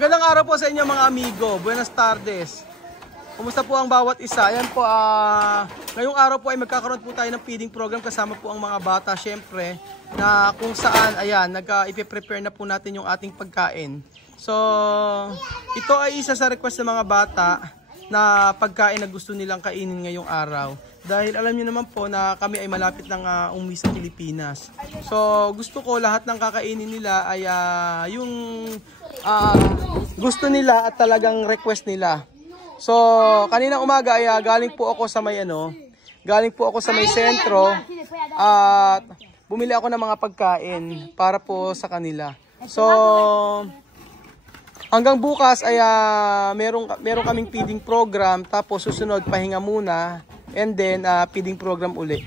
Magandang araw po sa inyo mga amigo. Buenas tardes. Kumusta po ang bawat isa? Ayan po, ngayong araw po ay magkakaroon po tayo ng feeding program kasama po ang mga bata syempre na kung saan, ayan, ipiprepare na po natin yung ating pagkain. So, ito ay isa sa request ng mga bata na pagkain na gusto nilang kainin ngayong araw. Dahil alam niyo naman po na kami ay malapit ng umuwi sa Pilipinas. So, gusto ko lahat ng kakainin nila ay yung gusto nila at talagang request nila. So, kanina umaga ay galing po ako sa may sentro at bumili ako ng mga pagkain para po sa kanila. So, hanggang bukas ay meron kaming feeding program, tapos susunod pahinga muna and then feeding program uli.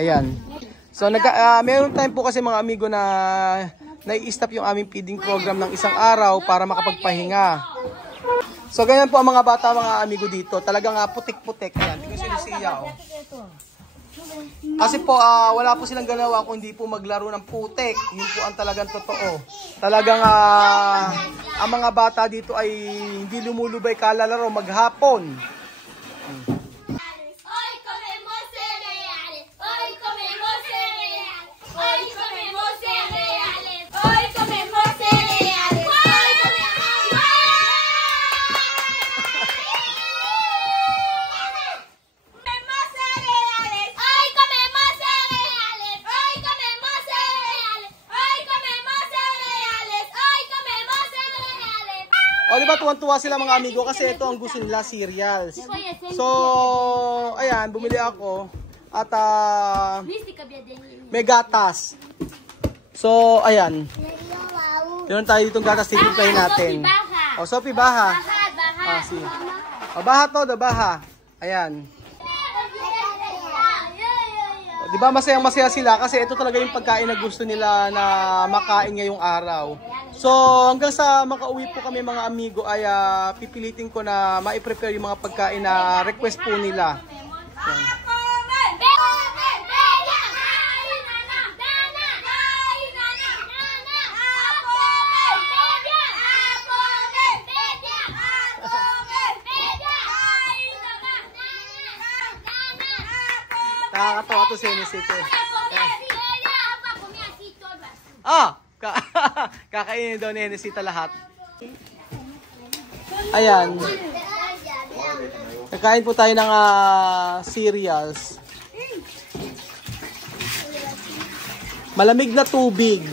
Ayan. So meron time po kasi mga amigo na nai-stop yung aming feeding program ng isang araw para makapagpahinga. So ganyan po ang mga bata, mga amigo dito. Talagang putik-putik. Ayan, tingnan si Lucia, oh. Kasi po wala po silang ganawa kung hindi po maglaro ng putik. Yun po ang talagang totoo. Talagang ang mga bata dito ay hindi lumulubay kalalaro maghapon. O diba tuwan-tuwa sila mga amigo kasi ito ang gusto nila, cereals. So, ayan, bumili ako at may gatas. So, ayan. Meron tayo ditong gatas, titimplahin natin. O, Sophie, baha. O, baha to, baha. Ayan. O, diba masayang-masaya sila kasi ito talaga yung pagkain na gusto nila na makain ngayong araw. So, hanggang sa makauwi po kami mga amigo ay pipilitin ko na ma-prepare yung mga pagkain na request po nila. Yan. Nakakatawa to si Enesito. Kakainin daw ni Enesita lahat. Ayan. Kakain po tayo ng cereals. Malamig na tubig.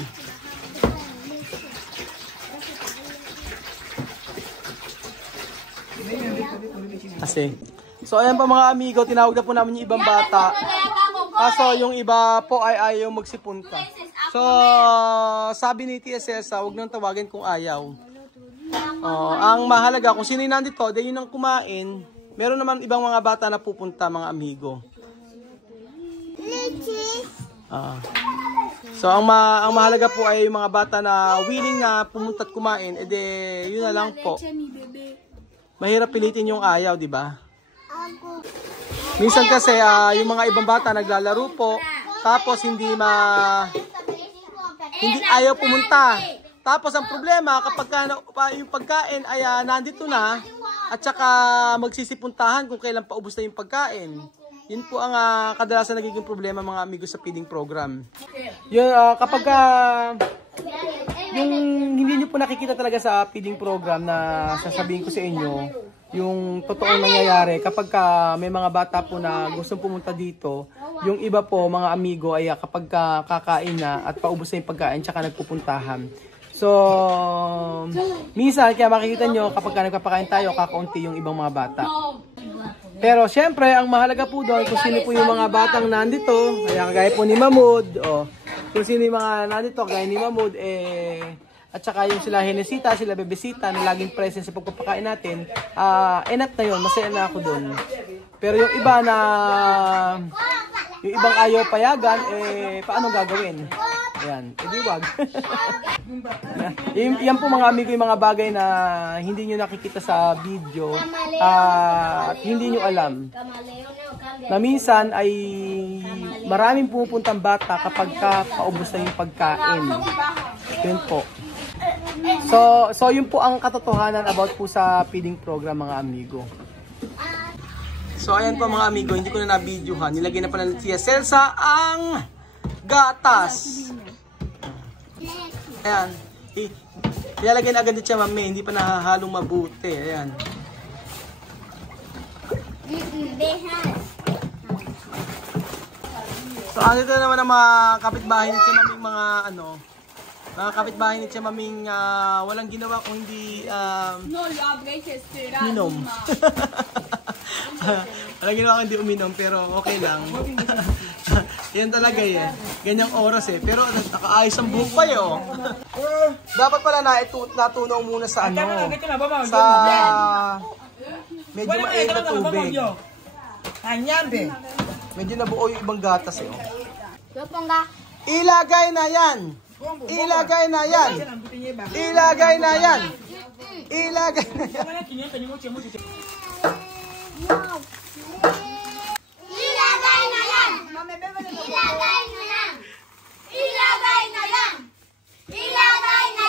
Kasi. So ayan pa mga amigo, tinawag na po namin yung ibang bata. Kaso yung iba po ay ayaw magsipunta. So, sabi ni TSS, huwag nang tawagin kung ayaw. Ang mahalaga, kung sino yung nandito, dahil yun ang kumain, meron naman ibang mga bata na pupunta, mga amigo. So, ang mahalaga po ay yung mga bata na willing na pumunta at kumain, edi yun na lang po. Mahirap pilitin yung ayaw, di ba? Minsan kasi, yung mga ibang bata naglalaro po, tapos hindi ayaw pumunta. Tapos ang problema kapag yung pagkain ay nandito na at saka magsisipuntahan kung kailan paubos na yung pagkain. Yun po ang kadalasan nagiging problema mga amigo sa feeding program. Yun, kapag yung hindi nyo po nakikita talaga sa feeding program na sasabihin ko sa inyo, yung totoong nangyayari kapag may mga bata po na gustong pumunta dito, yung iba po mga amigo ay kapag kakain na at paubos na yung pagkain tsaka nagpupuntahan. So, minsan kaya makikita nyo kapag nagpapakain tayo, kakaunti yung ibang mga bata. Pero syempre, ang mahalaga po doon kung sino po yung mga batang nandito, gaya po ni Mahmoud, kung sino yung mga nandito, gaya ni Mahmoud, at saka yung sila Enesita, sila Bebesita na laging present sa pagpapakain natin, enough na yun, masaya na ako doon. Pero yung iba na, yung ibang ayaw payagan, paano gagawin? Ayan, edi wag. Yan po mga amigo yung mga bagay na hindi nyo nakikita sa video at hindi nyo alam. Na minsan ay maraming pumupuntang bata kapag paubos na yung pagkain. Yun po. So yun po ang katotohanan about po sa feeding program mga amigo. So ayan po mga amigo, hindi ko na na-videohan. Nilagay na pala ni Tia Celsa ang gatas. Ayan. Ilalagay na agad ni Tia Mami, hindi pa nahahalong mabuti. Ayan. So andito naman ang mga kapitbahay ni Tia Maming mga kapitbahay ni Tia Maming walang ginawa kung hindi minom. Walang ginawa kung hindi uminom pero okay lang. Yan talaga eh. Ganyang oras eh. Pero nakaayos ang buhok pa eh oh. Dapat pala natunaw muna sa sa medyo mainit na tubig. Medyo nabuo yung ibang gatas eh oh. Ilagay na yan! Ilagay na yan! Ilagay na yan! Ilagay na yan! Ilagay na yan! Ilagay na yan! Ilagay na yan! Ilagay na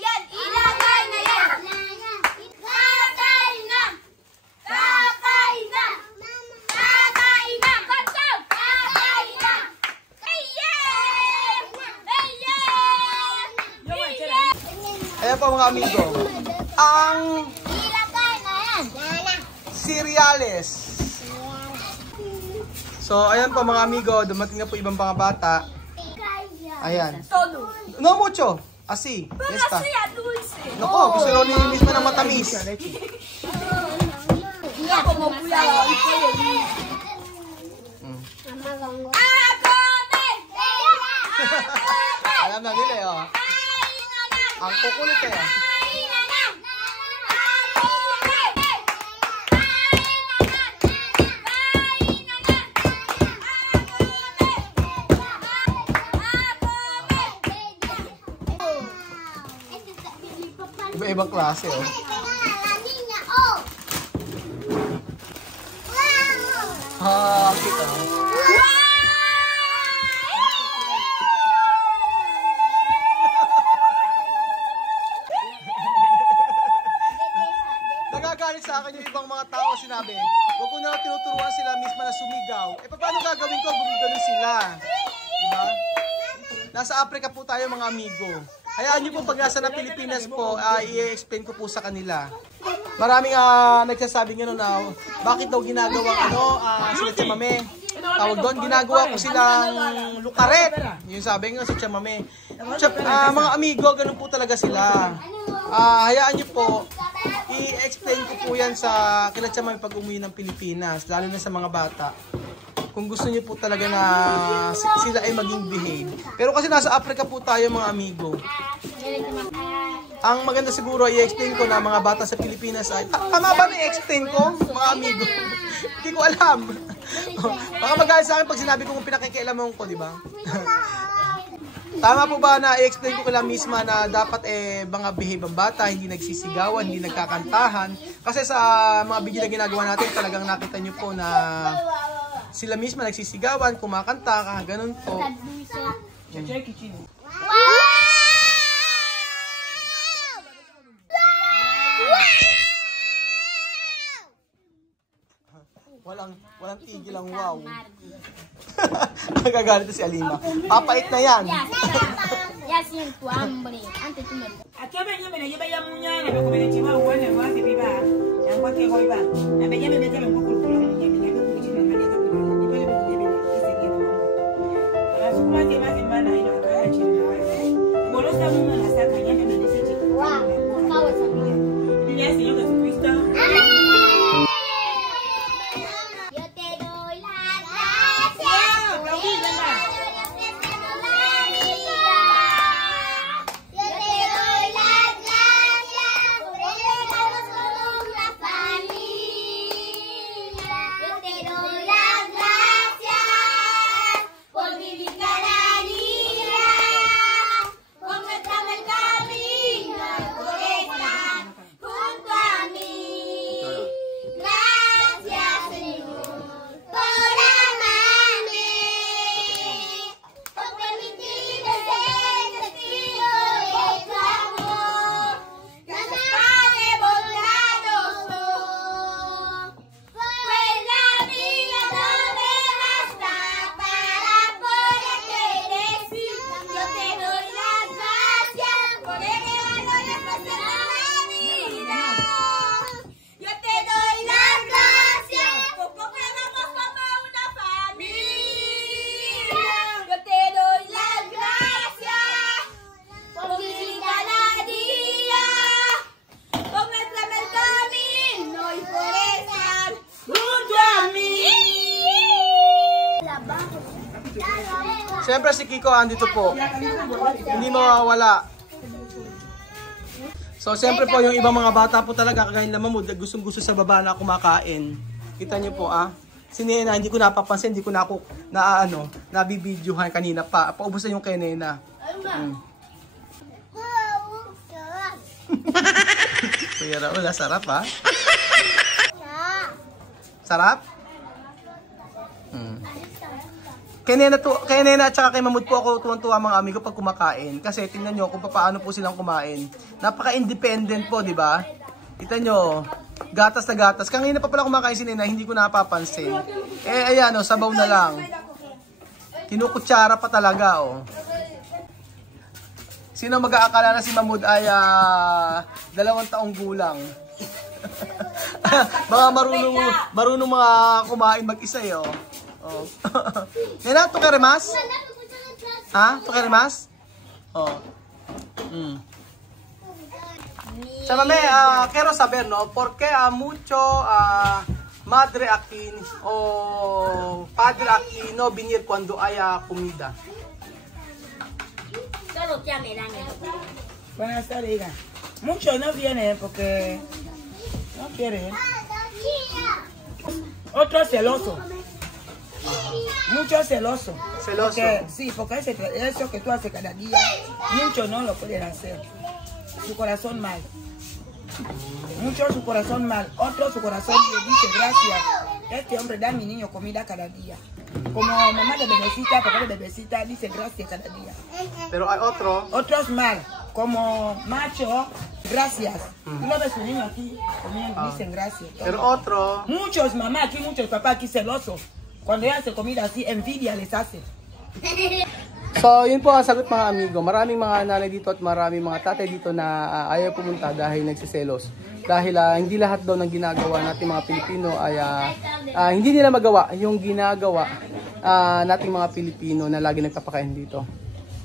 yan! Ilagay na yan! Kakay na! Kakay na! Kakay na! Kakay na! Ayan po mga amigo, ang cereales. So ayan po mga amigo, dumating na po ibang mga bata. Ayan. No mucho. Así. Esta. Nako, gusto rin ni mismo ng matamis. Alam na nila eh oh. Ang kukulit eh. Iba-ibang klase oh. Kita. Nagagalit sa akin yung ibang mga tao, sinabi, huwag ko na tinuturuan sila mismo na sumigaw. Eh paano gagawin ko kung gano'n sila? Diba? Nasa Africa po tayo mga amigo. Hayaan nyo po pag nasa na Pilipinas po, i-explain ko po sa kanila. Maraming nagsasabi nga na, bakit daw ginagawa sila Tia Mami? Tawag doon, ginagawa ko silang lukaret. Yung sabi nga sa Tia Mami. Mga amigo, ganun po talaga sila. Hayaan nyo po, i-explain ko po yan sa kila Tia Mami pag umuwi ng Pilipinas, lalo na sa mga bata. Kung gusto niyo po talaga na sila ay maging behave. Pero kasi nasa Africa po tayo mga amigo. Ang maganda siguro i-explain ko na mga bata sa Pilipinas ay... Tama ba na i-explain ko mga amigo? Hindi ko alam. Baka magalit sa akin pag sinabi ko kung pinakikialaman ko, di ba? Tama po ba na i-explain ko kila misma na dapat mga behave ang bata, hindi nagsisigawan, hindi nagkakantahan. Kasi sa mga video na ginagawa natin, talagang nakita nyo po na sila misma nagsisigawan, kumakanta ka, ganun po. Walang tigil ang wow. Nagagalit si Alima. Papait na yan. Yes, yun po, hambre. Ante tumen. Atome nyeme na yeba ya munya na ko bele chima uone wa ti biba. Yang kwa ke ko iba. Na be nyeme be tele ko ko ko nyeme na ko chima na ya ko ni bele be nyeme ise ke no. Ala sukuma ke ma zimba na ina ka ya chima wa. Bolo sa mu na sa ka nyeme na ise chi. Wow, kawa sa biya. Ni ya se yo ka Kristo. Yo te doy las gracias. Junto a Siyempre si Kiko andito po. Hindi mawawala. So siyempre po yung ibang mga bata po talaga kagaya nila Mamud, gustong-gusto sa baba na kumakain. Kita niyo po si Nena hindi ko napapansin, hindi ko nabibidyohan kanina pa. Paubos na yung kay Nena. Kuya Raul, sarap ha? Sarap? Kay Nena at saka kay Mamud po ako tuwan-tuwa mga amigo pag kumakain. Kasi tingnan nyo kung paano po silang kumain. Napaka-independent po, di ba? Kita nyo, gatas na gatas. Kanina pa pala kumakain si Nena, hindi ko napapansin. Ayan sabaw na lang. Kinukutsara pa talaga Sino mag-aakala na si Mamud ay 2 taong gulang? Mga marunong mga kumain mag-isa Nena, tu quieres? ¿Tu quieres? Chámame, quiero saber, ¿no? ¿Por qué mucho madre aquí o padre aquí no venir cuando haya comida? Solo te amelan. Buenas tardes, hija. Muchos no vienen porque no quieren. Otros celosos. Muchos celosos. ¿Celoso? Porque eso que tú haces cada día, muchos no lo pueden hacer. Su corazón mal. Muchos su corazón mal. Otros su corazón le dice gracias. Este hombre da a mi niño comida cada día. Como mamá de bebecita, papá de bebecita, dice gracias cada día. Pero hay Otros mal. Como macho, gracias. Tú no ves su niño aquí comiendo, dicen gracias. Pero otro. Muchos mamá aquí, muchos papá aquí celosos. Cuando ella hace comida así, envidia les hace. So, yun po ang sagot mga amigo. Maraming mga nanay dito at maraming mga tatay dito na ayaw pumunta dahil nagsiselos. Dahil hindi lahat daw ng ginagawa natin mga Pilipino ay hindi nila magawa yung ginagawa nating mga Pilipino na lagi nagpapakain dito.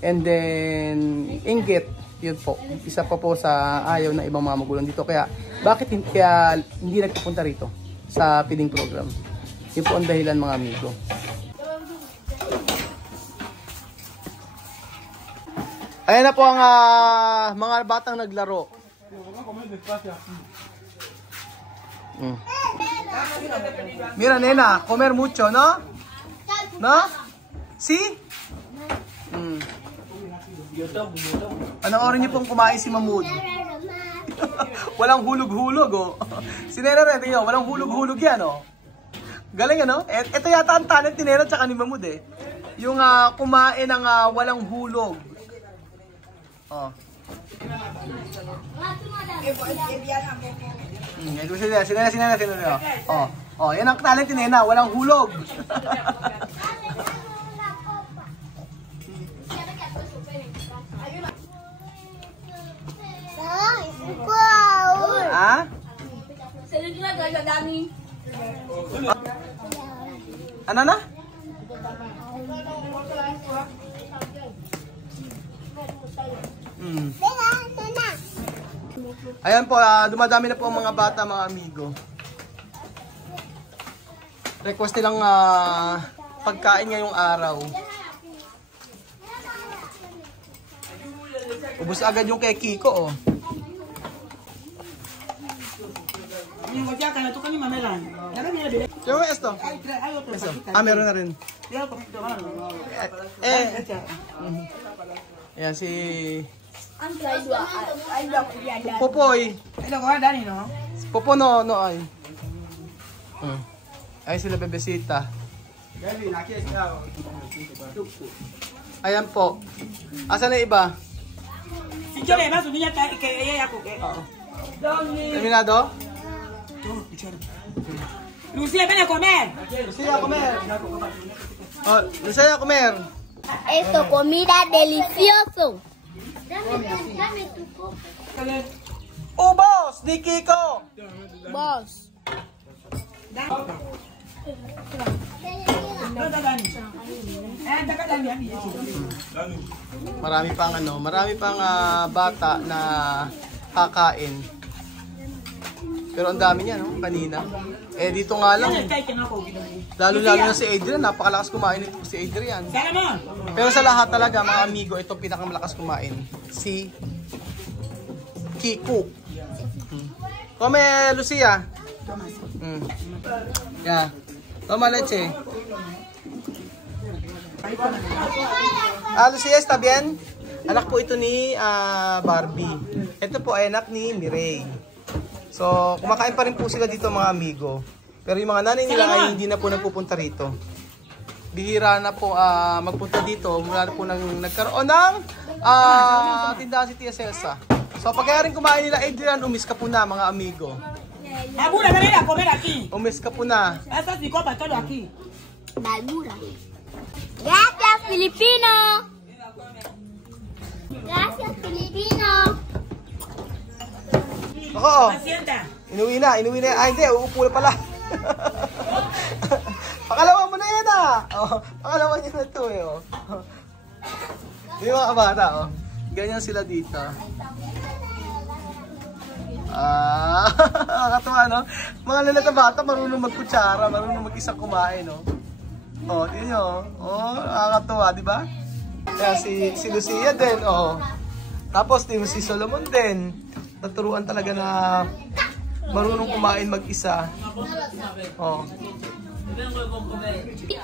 And then, inggit, yun po. Isa pa po sa ayaw ng ibang mga magulang dito. Kaya, bakit hindi nagpupunta rito sa feeding program? Yun po ang dahilan mga amigo. Ayan na po ang mga batang naglaro. Mira nena, comer mucho, no? No? Si? Anong oras niyo pong kumain si Mamud? Walang hulog-hulog Si Nena rin, walang hulog-hulog yan Galing Ito yata ang talent ni Nena tsaka ni Mamud Yung kumain ng walang hulog. Sinena. Yan ang talent ni Nena, walang hulog. Ano na? Ayan po, dumadami na po ang mga bata, mga amigo. Request nilang pagkain ngayong araw. Ubus agad yung kay Kiko Yo esto. Meron na rin. Ayan si Popoy. Popo no ay. Ay sila bebesita. Ayan po. Asan na iba? Terminado? Lucía, ven a comer. Lucía, a comer. Lucía, a comer. Esto, comida delicioso. Dame tu copa. Ubos ni Kiko. Boss. Marami pang bata na kakain. Pero ang dami niya, no? Kanina. Eh, dito nga lang. Lalo-lalo na si Adrian. Napakalakas kumain ito si Adrian. Pero sa lahat talaga, mga amigo, ito pinakamalakas kumain. Si Kiku. Come, Lucia. Yeah. Toma leche. Lucia, está bien? Anak po ito ni Barbie. Ito po ay anak ni Mireille. So, kumakain pa rin po sila dito mga amigo. Pero yung mga nanay nila ay hindi na po nagpupunta rito. Bihira na po magpunta dito mula na po nang nagkaroon ng tindahan si Tia Celsa. So, pagkaya kumain nila Adrian, umis ka po na mga amigo. Umis ka po na. Balbura. Gracias, Filipino. Gracias, Filipino. Ako, inuwi na. Hindi, uupo na pala. Pakalawa mo na yan pakalawa niya na ito Yung mga bata ganyan sila dito. Nakakatuwa, no? Mga lalata bata, marunong magkutsara, marunong mag-isang kumain, no? Tingnan nyo, nakakatuwa, di ba? Kaya si Lucia din, Tapos si Solomon din. Naturuan talaga na marunong kumain mag-isa.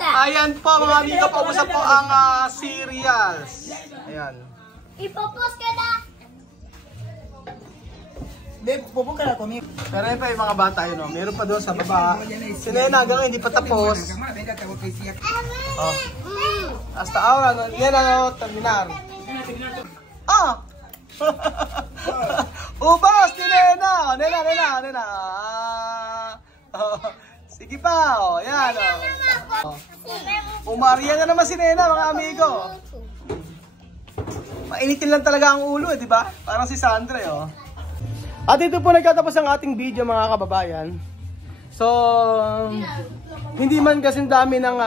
Ayan po mga amigo, paubos po ang cereals. Ayan. Ipopos ka na. Pero yun pa yung mga bata yun, meron pa doon sa baba. Si Nena hanggang hindi pa tapos. Hasta ahora, yan terminar. Ubas ni Nena! Nena! Sige pa, yan Umaria na naman si Nena, mga amigo. Mainitin lang talaga ang ulo, di ba? Parang si Sandra, At ito po nagtatapos ang ating video, mga kababayan. So, hindi man kasing dami ng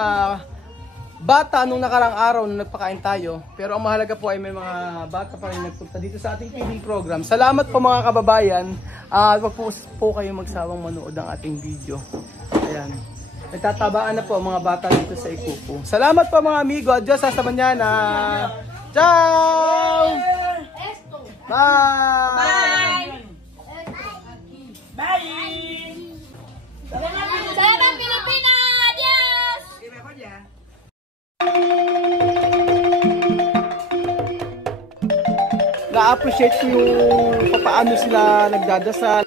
bata nung nakarang araw nung nagpakain tayo. Pero ang mahalaga po ay may mga bata pa rin nagpunta dito sa ating feeding program. Salamat po mga kababayan. Wag po kayo magsawang manood ng ating video. Ayan. Nagtatabaan na po ang mga bata dito sa Ikuku. Salamat po mga amigo. Adios, hasta mañana. Ciao! Bye! Salamat, Filipino. Adios. Na-appreciate ko yung paano sila nagdadasal.